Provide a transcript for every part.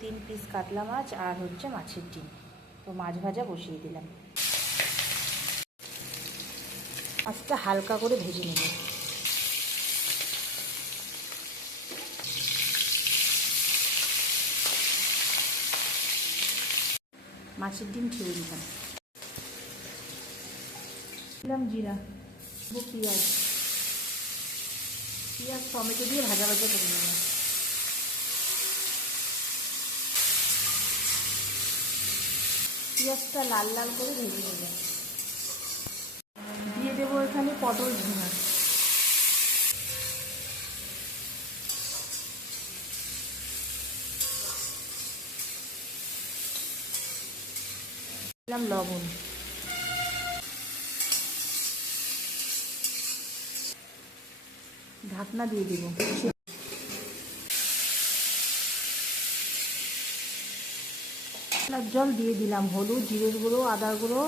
3 piece কাতলা মাছ আর হচ্ছে মাছের ডিম। তো মাছ ভাজা বসিয়ে দিলাম। মাছটা হালকা করে ভেজে নেব। মাছের ডিম ছেড়ে দিলাম, জিরা, পেঁয়াজ টমেটো দিয়ে ভাজা ভাজা করে নেব। পেঁয়াজটা লাল লাল করে ভেজে নেব। দিয়ে দেবো এখানে পটল ঝিঙা। দিলাম লবণ, ঢাকনা দিয়ে দেবো। জল দিয়ে দিলাম, হলুদ, জিরের গুঁড়ো, আদার গুঁড়ো,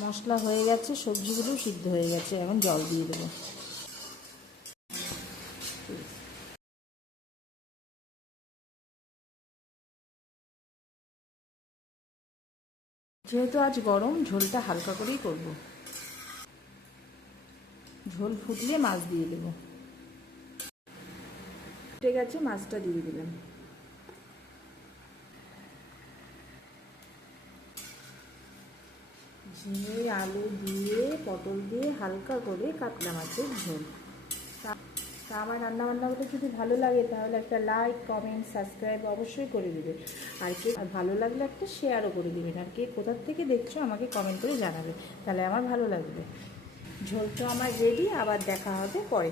মশলা হয়ে গেছে, সবজিগুলো সিদ্ধ হয়ে গেছে। এখন জল দিয়ে দেবো। যেহেতু আজ গরম, ঝোলটা হালকা করেই করব। ঝোল ফুটলে মাছ দিয়ে দেবো। ফুটে গেছে, মাছটা দিয়ে দিলাম। ঝিঙে আলু দিয়ে পটল দিয়ে হালকা করে কাতলা মাছের ঝোল। তা আমার রান্নাবান্নাগুলো যদি ভালো লাগে তাহলে একটা লাইক, কমেন্ট, সাবস্ক্রাইব অবশ্যই করে দেবে। আর কে ভালো লাগলে একটা শেয়ারও করে দেবেন। আর কে কোথার থেকে দেখছো আমাকে কমেন্ট করে জানাবে, তাহলে আমার ভালো লাগবে। ঝোল তো আমার রেডি, আবার দেখা হবে পরে।